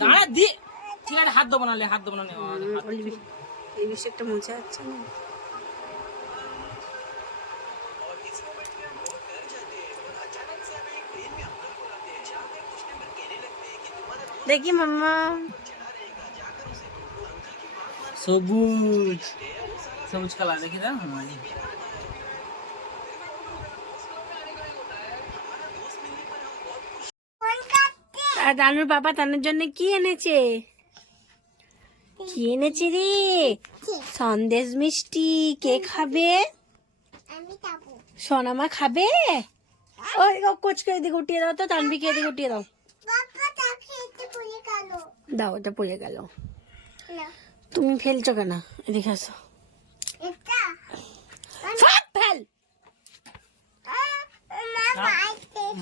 দাঁড়া দি। ঠিক আছে হাত দেবো নালে হাত দেবো না নে, এই একটা মজা না। দেখি মাম্মা। সবুজ। সবুজ কালার দেখি দাও তানুর বাবা তানুর জন্য কি এনেছে? কি এনেছে রে? সন্দেশ মিষ্টি কে খাবে? সোনামা খাবে? ওই কোচকে এদিকে উঠিয়ে দাও তো তানবিকে এদিকে উঠিয়ে দাও। দাও ওটা পড়ে গেল। তুমি ফেলছো কেন? এদিকে আসো। ফেল!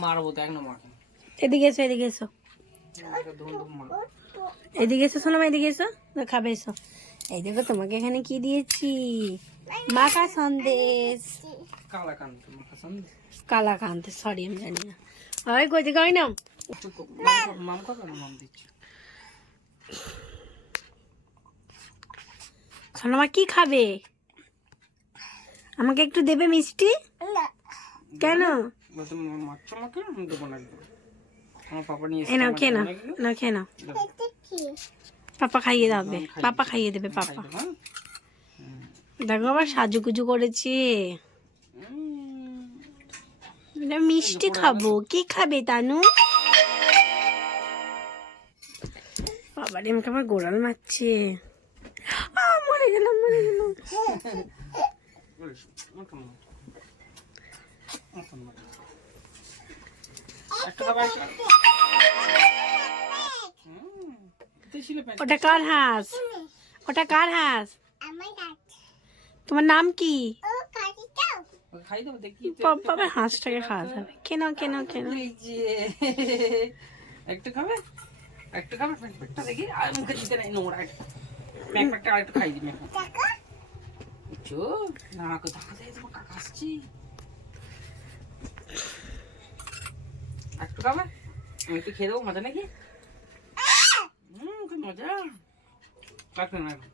মারবো তো এক নম্বর। এদিকে এসো এদিকে এসো। এদিকে এসো শোনো এদিকে এসো। না খাবে এসো। এই দেখো তোমাকে এখানে কি দিয়েছি? মাখা সন্দেশ। কালা কান তোমার পছন্দ সরি আমি জানি না। ওই কই দিকে ওই নাও মাম কত না মাম দিচ্ছি। সোনামা কি খাবে? আমাকে একটু দেবে মিষ্টি? কেন? মাছ আমাকে? দেবো না একদম। আমার পাপা নিয়ে এ নাও খেয়ে নাও। না খেয়ে নাও। পাপা খাইয়ে দেবে। পাপা খাইয়ে দেবে পাপা? দেখো আবার সাজুগুজু করেছে। এটা মিষ্টি খাব। কি খাবে তানু? বাবারে আমাকে আবার গোড়াল মারছে। আ, মরে গেলাম মরে গেলাম। একটা খাবার ওটা কার হাঁস ওটা কার হাঁস তোমার নাম কি ওকে খাই দেবো দেখি তো। বাবা আবার হাঁসটাকে খাওয়াতে হবে কেন কেন কেন এই যে একটু খাবে একটু খাবে পেট পেটটা দেখি আর মুখে দিতে নাই নোংরা একটা ম্যাক ম্যাকটা আর একটু খাই দিই ম্যাক চুপ না কো দেখা যায় তোমার কাকা আসছি একটু খাবে আমি একটু খেয়ে দেবো মজা নাকি হুম খুব মজা